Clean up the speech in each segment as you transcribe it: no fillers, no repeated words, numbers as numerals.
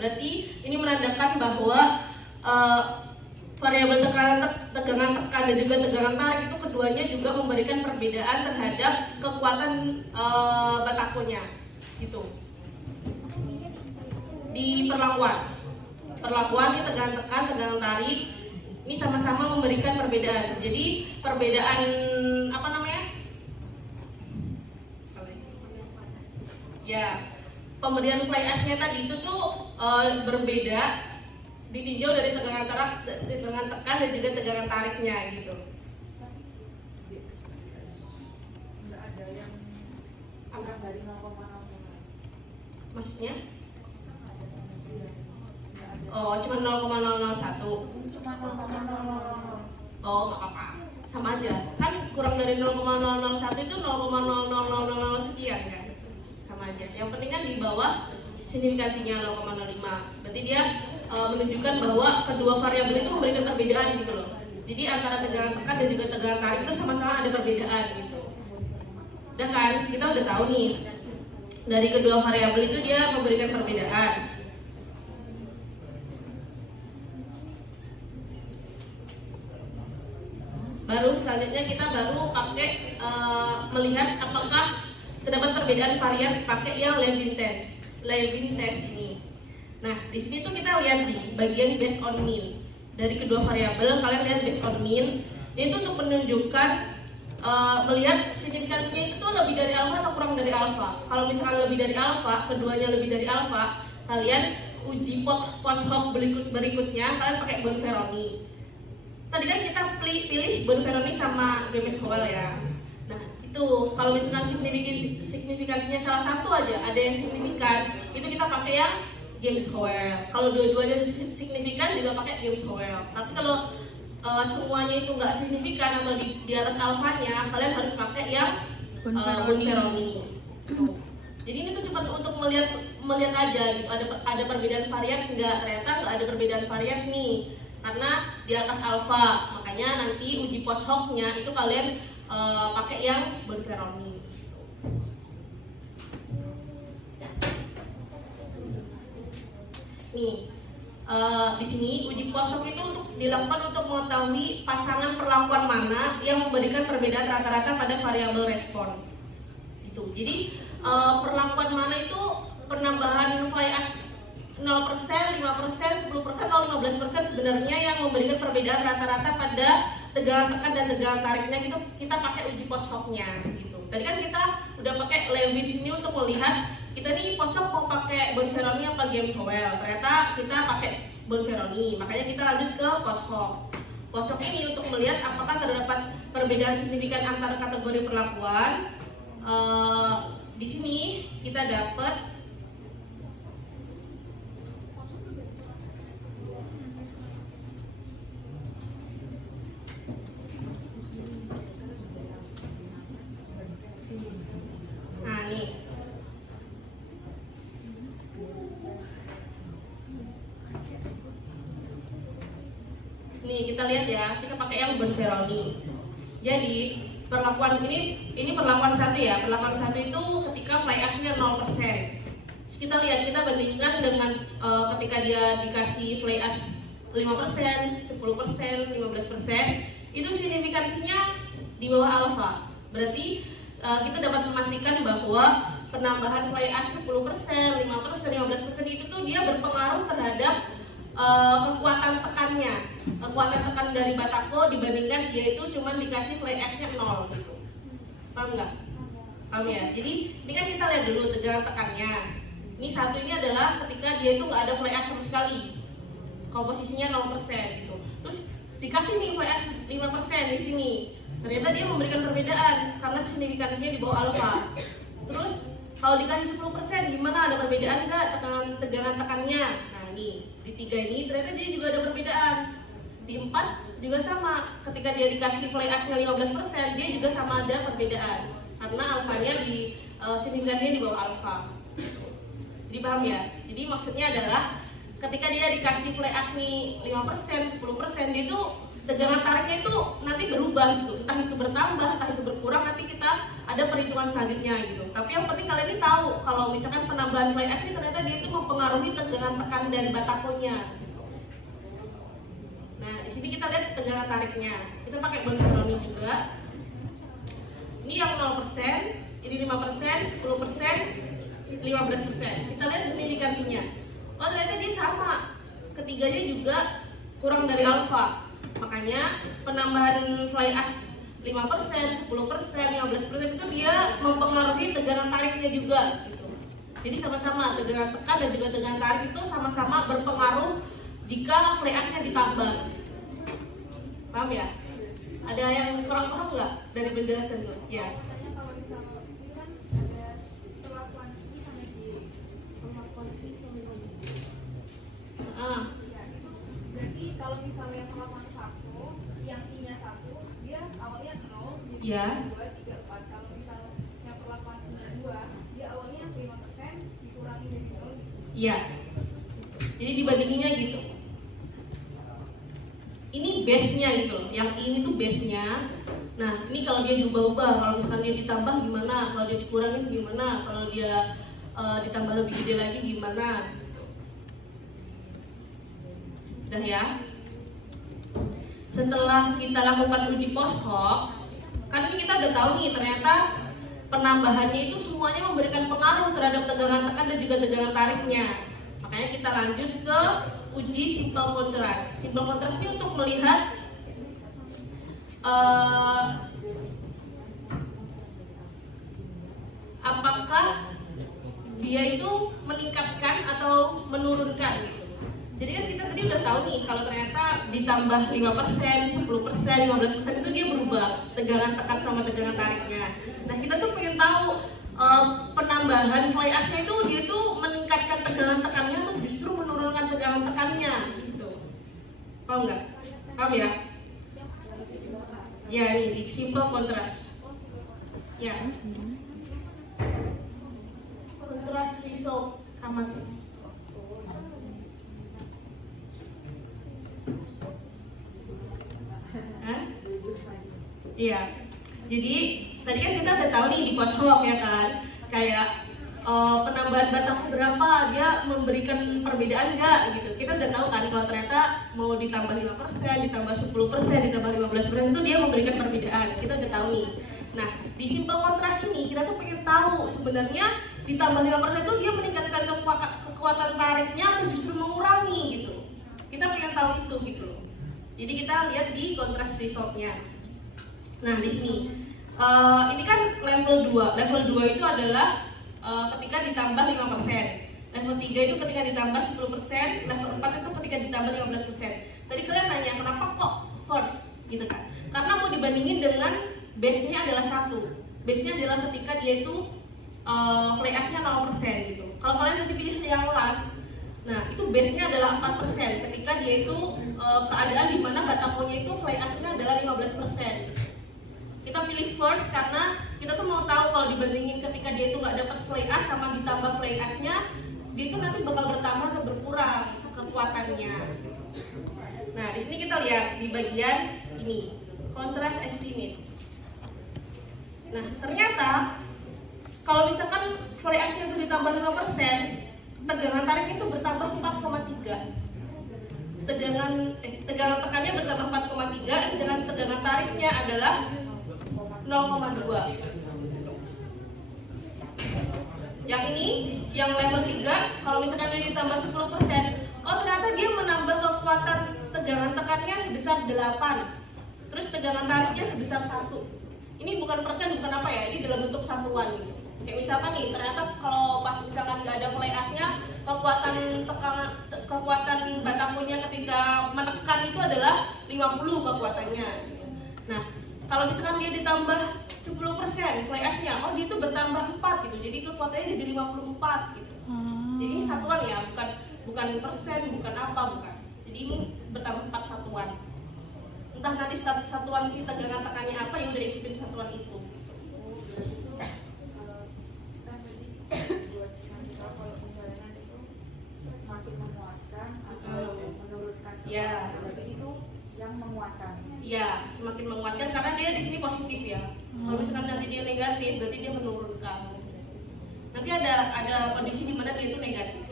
Berarti ini menandakan bahwa variabel tegangan tekan dan juga tegangan tarik itu keduanya juga memberikan perbedaan terhadap kekuatan batakonya gitu. Di perlakuan ini tegangan tekan, tegangan tarik ini sama-sama memberikan perbedaan. Jadi perbedaan apa namanya? Ya, pemberian fly ash-nya tadi itu tuh berbeda ditinjau dari tegangan tekan dan juga tegangan tariknya gitu. Nggak ada yang angkat dari 0,0. Maksudnya? Oh, cuma 0,001. Cuma 0,000. Oh, nggak apa-apa. Sama aja. Kan kurang dari 0,001 itu 0,00000 sekian kan. Sama aja. Yang penting kan di bawah signifikansinya 0,05. Berarti dia menunjukkan bahwa kedua variabel itu memberikan perbedaan gitu loh. Jadi antara tegangan tekan dan juga tegangan tarik itu sama-sama ada perbedaan gitu. Udah kan? Kita udah tahu nih. Dari kedua variabel itu dia memberikan perbedaan. Baru selanjutnya kita baru pakai melihat apakah terdapat perbedaan varians pakai yang Levin test ini. Nah, di sini tuh kita lihat di bagian based on mean. Dari kedua variabel kalian lihat based on mean. Ini tuh untuk menunjukkan melihat signifikansinya itu tuh lebih dari alfa atau kurang dari alfa. Kalau misalkan lebih dari alfa, keduanya lebih dari alfa, kalian uji post hoc berikutnya kalian pakai Bonferroni. Tadi kan kita pilih Bonferroni sama James-Howell ya. Nah, itu kalau misalkan signifikansinya salah satu aja ada yang signifikan, itu kita pakai yang James-Howell. Kalau dua-duanya signifikan juga pakai James-Howell. Tapi kalau semuanya itu nggak signifikan atau di atas alfanya, kalian harus pakai yang Bonferroni. Jadi ini tuh cuma untuk melihat aja gitu, ada perbedaan varias nggak? Ternyata nggak ada perbedaan varias nih, karena di atas alfa. Makanya nanti uji post hoc-nya itu kalian pakai yang Bonferroni. Nih, di sini uji post hoc itu dilakukan untuk mengetahui pasangan perlakuan mana yang memberikan perbedaan rata-rata pada variabel respon. Itu. Jadi perlakuan mana itu penambahan fly ash 0%, 5%, 10% atau 15% sebenarnya yang memberikan perbedaan rata-rata pada tegangan tekan dan tegangan tariknya itu kita pakai uji post hoc-nya gitu. Tadi kan kita udah pakai Levin ini untuk melihat kita nih post hoc mau pakai Bonferroni apa James-Howell. Ternyata kita pakai Bonferroni, makanya kita lanjut ke post hoc. Post hoc ini untuk melihat apakah terdapat perbedaan signifikan antara kategori perlakuan. Di sini kita dapat nih kita lihat ya, kita pakai yang Bonferroni. Jadi perlakuan ini perlakuan satu ya. Perlakuan satu itu ketika fly ash-nya 0%. Terus kita lihat, kita bandingkan dengan ketika dia dikasih fly ash 5%, 10%, 15%, itu signifikansinya di bawah alfa. Berarti kita dapat memastikan bahwa penambahan fly ash 10%, 5%, 15% itu tuh dia berpengaruh terhadap kekuatan tekannya. Kekuatan tekan dari batako dibandingkan dia itu cuma dikasih fly ash-nya 0 gitu. Paham nggak? Paham ya? Jadi ini kan kita lihat dulu tegangan tekannya. Ini satu ini adalah ketika dia itu nggak ada fly ash sama sekali, komposisinya 0% gitu. Terus dikasih nih fly ash 5% di sini. Ternyata dia memberikan perbedaan karena signifikansinya di bawah alfa. Terus kalau dikasih 10% gimana, ada perbedaan nggak tegangan tekannya? Nah ini di 3 ini ternyata dia juga ada perbedaan. Di 4 juga sama, ketika dia dikasih fly ash-nya 15% dia juga sama ada perbedaan karena alfanya di signifikansinya di bawah alfa. Jadi paham ya? Jadi maksudnya adalah ketika dia dikasih fly ash nih 5%, 10% dia itu tegangan tariknya itu nanti berubah gitu, entah itu bertambah, entah itu berkurang, nanti kita ada perhitungan selanjutnya gitu. Tapi yang penting kalian ini tahu kalau misalkan penambahan fly ash ini ternyata dia itu mempengaruhi tegangan tekan dari batakonya gitu. Nah di sini kita lihat tegangan tariknya, kita pakai bond Brownian juga. Ini yang 0%, ini 5%, 10%, 15%. Kita lihat signifikansinya. Oh ternyata dia sama, ketiganya juga kurang dari alfa. Makanya penambahan fly ash 5%, 10%, 15% itu dia mempengaruhi tegangan tariknya juga gitu. Jadi sama-sama tegangan tekan dan juga tegangan tarik itu sama-sama berpengaruh jika fly ash-nya ditambah. Paham ya? Ada yang kurang paham nggak dari penjelasan itu? Ya. Katanya kalau misalnya ini kan ada perlakuan I sama J. Perlakuan I sama J. Ya, itu berarti kalau misalnya perlakuan 1, yang I-nya 1, dia awalnya 0, jadi Ya. 2, 3, 4. Kalau misalnya perlakuan I-nya 2, dia awalnya 5%, dikurangi dari 0. Iya. Jadi dibandinginnya gitu. Ini base-nya gitu loh. Yang ini tuh base-nya. Nah, ini kalau dia diubah-ubah, kalau misalkan dia ditambah gimana, kalau dia dikurangin gimana, kalau dia ditambah lebih gede lagi gimana gitu. Udah ya. Setelah kita lakukan uji post hoc, kan kita udah tahu nih ternyata penambahannya itu semuanya memberikan pengaruh terhadap tegangan tekan dan juga tegangan tariknya. Makanya kita lanjut ke uji simple contrast. Simple contrast ini untuk melihat apakah dia itu meningkatkan atau menurunkan gitu. Jadi kan kita tadi udah tahu nih kalau ternyata ditambah 5%, 10%, 15% itu dia berubah tegangan tekan sama tegangan tariknya. Nah kita tuh pengen tahu penambahan fly ash-nya itu dia tuh meningkatkan tegangan tekannya atau justru menurunkan tegangan tekannya gitu. Paham nggak? Paham ya? Ya ini simple contrast. Ya. Contrast result chromatic. Iya. Jadi tadi kan kita udah tahu nih di post hoc ya kan, kayak penambahan batangnya berapa, dia memberikan perbedaan nggak gitu. Kita udah tahu kan kalau ternyata mau ditambah 5%, ditambah 10%, ditambah 15% itu dia memberikan perbedaan. Kita udah tahu nih. Nah, di simple contrast ini kita tuh pengen tahu sebenarnya ditambah 5% itu dia meningkatkan kekuatan tariknya atau justru mengurangi gitu. Kita pengen tahu itu gitu loh. Jadi kita lihat di contrast resultnya. Nah di sini ini kan level 2. Level 2 itu adalah ketika ditambah 5%. Level 3 itu ketika ditambah 10%. Level 4 itu ketika ditambah 15%. Tadi kalian nanya kenapa kok first gitu kan? Karena mau dibandingin dengan base-nya adalah 1. Base-nya adalah ketika dia itu fly ash-nya 0% gitu. Kalau kalian nanti pilih yang last, nah itu base-nya adalah 4% ketika dia itu keadaan di mana batakonya itu fly ash-nya adalah 15%. Kita pilih first karena kita tuh mau tahu kalau dibandingin ketika dia itu nggak dapat fly ash sama ditambah fly ash-nya, dia itu nanti bakal bertambah atau berkurang kekuatannya. Nah di sini kita lihat di bagian ini contrast estimate. Nah ternyata kalau misalkan fly ash-nya itu ditambah 5%, tegangan tarik itu bertambah 4,3. Tegangan tekannya bertambah 4,3, sedangkan tegangan tariknya adalah 0,2. Yang ini, yang level 3, kalau misalkan dia ditambah 10%, oh ternyata dia menambah kekuatan tegangan tekannya sebesar 8. Terus tegangan tariknya sebesar 1. Ini bukan persen, bukan apa ya, ini dalam bentuk satuan gitu. Kayak misalkan nih, ternyata kalau pas misalkan nggak ada fly ash-nya, kekuatan batakonya ketika menekan itu adalah 50 kekuatannya. Nah, kalau misalkan dia ditambah 10% fly ash-nya, oh dia itu bertambah 4 gitu. Jadi kekuatannya jadi 54 gitu. Jadi ini satuan ya, bukan persen, bukan apa, bukan. Jadi ini bertambah 4 satuan. Entah nanti satuan si tegangan tekannya apa yang udah ikutin satuan itu. Buat nanti kalau misalnya nanti itu semakin menguatkan atau menurunkan Ya. berarti itu yang menguatkan. Iya, semakin menguatkan karena dia di sini positif ya. Kalau misalkan nanti dia negatif, berarti dia menurunkan. Nanti ada kondisi di mana dia itu negatif.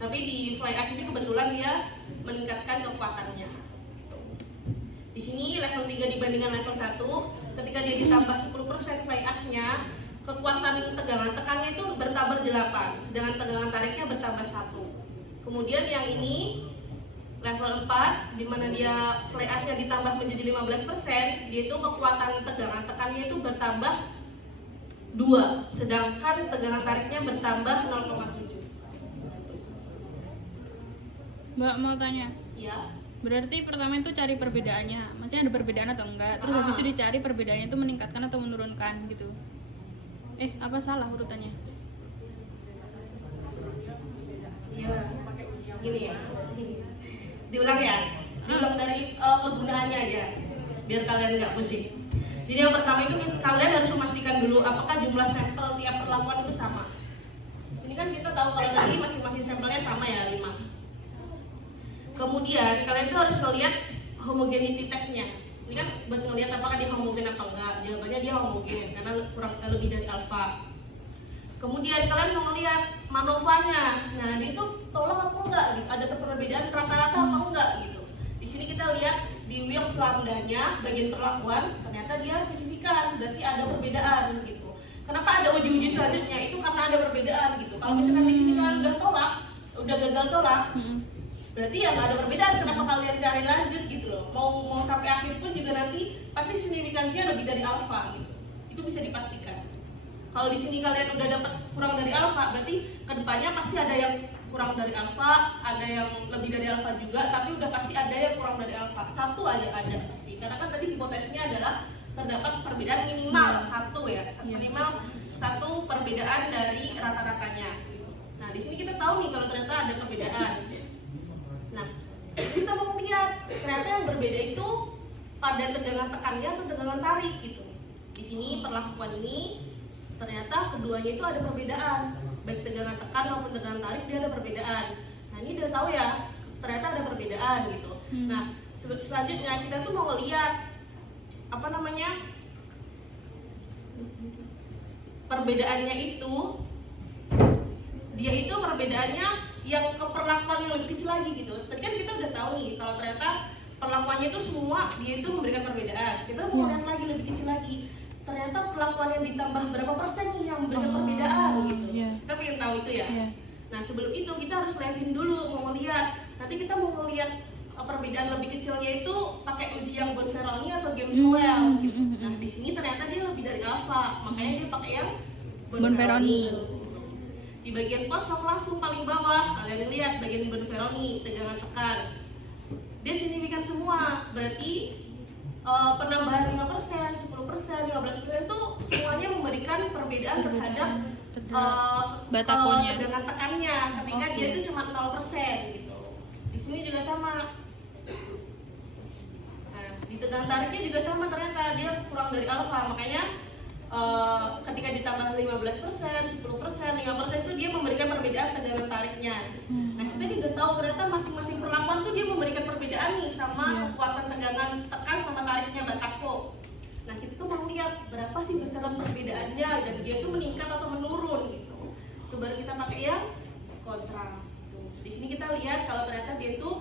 Tapi di fly ash ini kebetulan dia meningkatkan kekuatannya. Di sini level 3 dibandingkan level 1, ketika dia ditambah 10% fly ash-nya, kekuatan tegangan tekannya itu bertambah 8, sedangkan tegangan tariknya bertambah 1. Kemudian yang ini level 4, di mana dia fly ash-nya ditambah menjadi 15%, dia itu kekuatan tegangan tekannya itu bertambah 2, sedangkan tegangan tariknya bertambah 0,7. Mbak mau tanya, Ya. berarti pertama itu cari perbedaannya, maksudnya ada perbedaan atau enggak, terus habis itu dicari perbedaannya itu meningkatkan atau menurunkan gitu. Apa salah urutannya? Iya. Gini ya. Diulang ya. Diulang dari kegunaannya aja, biar kalian nggak pusing. Jadi yang pertama itu kalian harus memastikan dulu apakah jumlah sampel tiap perlakuan itu sama. Sini kan kita tahu kalau tadi masing-masing sampelnya sama ya 5. Kemudian kalian itu harus melihat homogeneity testnya. Ini kan buat ngelihat apakah dia homogen apa enggak. Jawabannya dia homogen karena kurang lebih dari alfa. Kemudian kalian mau melihat manovanya. Nah, dia itu tolak apa enggak gitu. Ada perbedaan rata-rata apa enggak gitu. Di sini kita lihat di Wilks lambdanya bagian perlakuan ternyata dia signifikan, berarti ada perbedaan gitu. Kenapa ada uji-uji selanjutnya? Itu karena ada perbedaan gitu. Kalau misalkan di sini kalian udah tolak, udah gagal tolak, berarti ya nggak ada perbedaan. Kenapa kalian cari lanjut gitu loh? Mau sampai akhir pun juga nanti pasti signifikansinya lebih dari alfa gitu. Itu bisa dipastikan. Kalau di sini kalian udah dapat kurang dari alfa, berarti kedepannya pasti ada yang kurang dari alfa, ada yang lebih dari alfa juga, tapi udah pasti ada yang kurang dari alfa. Satu aja ada pasti. Karena kan tadi hipotesisnya adalah terdapat perbedaan minimal satu ya, minimal satu perbedaan dari rata-ratanya. Nah di sini kita tahu nih kalau ternyata ada perbedaan. Nah, kita mau lihat ternyata yang berbeda itu pada tegangan tekannya atau tegangan tarik gitu. Di sini perlakuan ini ternyata keduanya itu ada perbedaan, baik tegangan tekan maupun tegangan tarik dia ada perbedaan. Nah ini udah tahu ya, ternyata ada perbedaan gitu. Nah selanjutnya kita tuh mau lihat apa namanya perbedaannya itu, dia itu perbedaannya yang ke perlakuan yang lebih kecil lagi gitu. Tadi kan kita udah tahu nih kalau ternyata perlakuannya itu semua dia itu memberikan perbedaan. Kita mau lihat lagi lebih kecil lagi. Ternyata perlakuan yang ditambah berapa persen nih yang memberikan perbedaan gitu. Kita pengen tahu itu ya. Nah sebelum itu kita harus liatin dulu, mau lihat. Nanti kita mau lihat perbedaan lebih kecilnya itu pakai uji yang Bonferroni atau Gemswell gitu. Nah di sini ternyata dia lebih dari alfa, makanya dia pakai yang Bonferroni. Di bagian kosong langsung paling bawah kalian lihat bagian Bonferroni tegangan tekan. Dia signifikan semua, berarti penambahan 5%, 10%, 15% itu semuanya memberikan perbedaan terhadap tegangan tekannya ketika dia itu cuma 0% gitu. Di sini juga sama. Nah, di tegangan tariknya juga sama, ternyata dia kurang dari alfa, makanya ketika ditambah 15%, 10%, 5% itu dia memberikan perbedaan tegangan tariknya. Nah kita juga tahu ternyata masing-masing perlakuan tuh dia memberikan perbedaan nih sama kekuatan tegangan tekan sama tariknya batako. Nah kita tuh mau lihat berapa sih besaran perbedaannya dan dia tuh meningkat atau menurun gitu. Itu baru kita pakai yang kontras. Di sini kita lihat kalau ternyata dia tuh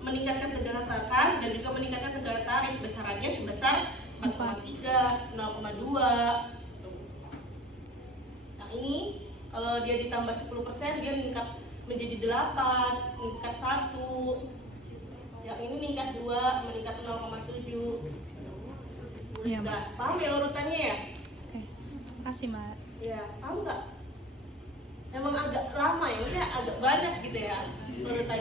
meningkatkan tegangan tekan dan juga meningkatkan tegangan tarik, besarannya sebesar 4,3, 0,2. Nah ini kalau dia ditambah 10% dia meningkat menjadi 8, meningkat 1. Yang ini meningkat 2, meningkat 0,7. Nah, paham ya urutannya ya? Oke, makasih Mbak. Ya, paham nggak? Emang agak lama ya, maksudnya agak banyak gitu ya urutannya.